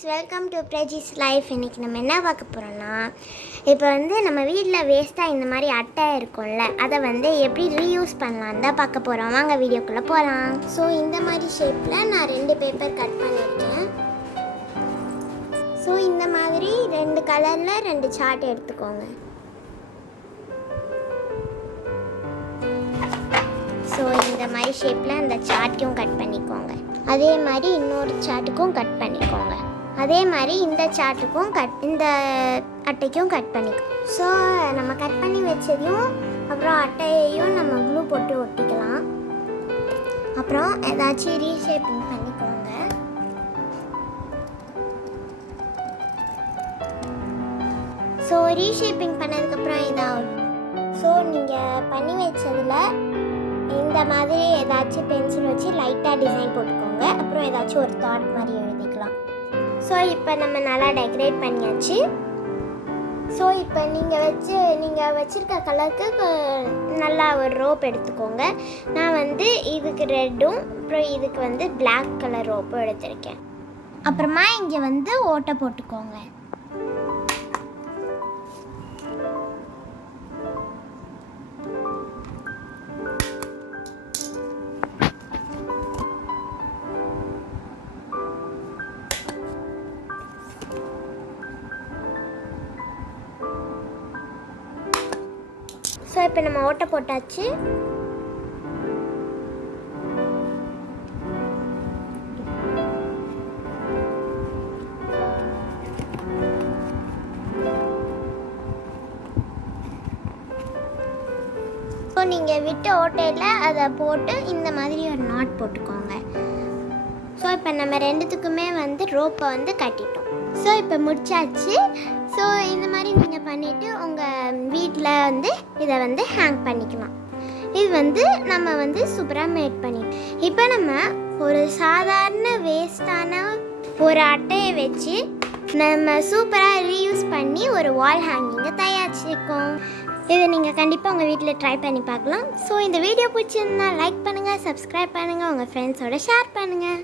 guys, welcome to Preji's Life. இன்னைக்கு நம்ம என்ன பார்க்க போகிறோம்னா, இப்போ நம்ம வீட்டில் வேஸ்ட்டாக இந்த மாதிரி அட்டை இருக்கும்ல, அதை எப்படி ரீயூஸ் பண்ணலாம் தான் பார்க்க போகிறோம். வாங்க வீடியோக்குள்ளே போகலாம். ஸோ இந்த மாதிரி ஷேப்பில் நான் 2 பேப்பர் கட் பண்ணியிருக்கேன். ஸோ இந்த மாதிரி 2 கலரில் 2 சார்ட் எடுத்துக்கோங்க. ஸோ இந்த மாதிரி ஷேப்பில் அந்த சார்ட்டையும் கட் பண்ணிக்கோங்க. அதே மாதிரி இன்னொரு சார்ட்டுக்கும் கட் பண்ணிக்கோங்க. அதே மாதிரி இந்த சார்ட்டுக்கும் இந்த அட்டைக்கும் கட் பண்ணிக்கோங்க. ஸோ நம்ம கட் பண்ணி வச்சதையும் அப்புறம் அட்டையையும் நம்ம க்ளூ போட்டு ஒட்டிக்கலாம். அப்புறம் ஏதாச்சும் ரீஷேப்பிங் பண்ணிக்கோங்க. ஸோ ரீஷேப்பிங் பண்ணதுக்கப்புறம் இதாகும். ஸோ நீங்கள் பண்ணி வச்சதில் இந்த மாதிரி ஏதாச்சும் பென்சில் வச்சு லைட்டாக டிசைன் போட்டுக்கோங்க. அப்புறம் ஏதாச்சும் ஒரு தாட் மாதிரி எழுதிக்கலாம். ஸோ இப்போ நம்ம நல்லா டெக்கரேட் பண்ணியாச்சு. ஸோ இப்போ நீங்கள் வச்சுருக்க கலருக்கு நல்லா ஒரு ரோப் எடுத்துக்கோங்க. நான் இதுக்கு ரெட்டும் அப்புறம் இதுக்கு பிளாக் கலர் ரோப்பும் எடுத்திருக்கேன். அப்புறமா இங்கே ஓட்டை போட்டுக்கோங்க. ஸோ இப்போ நம்ம ஓட்டை போட்டாச்சு. ஸோ நீங்கள் விட்ட ஓட்டையில் அதை போட்டு இந்த மாதிரி ஒரு நாட் போட்டுக்கோங்க. ஸோ இப்போ நம்ம 2த்துக்குமே ரோப்பை கட்டிட்டோம். ஸோ இப்போ முடிச்சாச்சு. ஸோ இந்த மாதிரி நீங்கள் பண்ணிவிட்டு உங்கள் வீட்டில் இதை ஹேங் பண்ணிக்கலாம். இது நம்ம சூப்பராக மேட் பண்ணிட்டோம். இப்போ நம்ம ஒரு சாதாரண வேஸ்டான ஒரு அட்டையை வச்சு நம்ம சூப்பராக ரீயூஸ் பண்ணி ஒரு வால் ஹேங்கிங்கை தயாரிச்சிருக்கோம். இதை நீங்கள் கண்டிப்பாக உங்கள் வீட்டில் ட்ரை பண்ணி பார்க்கலாம். ஸோ இந்த வீடியோ பிடிச்சிருந்தா லைக் பண்ணுங்கள், சப்ஸ்கிரைப் பண்ணுங்கள், உங்கள் ஃப்ரெண்ட்ஸோட ஷேர் பண்ணுங்கள்.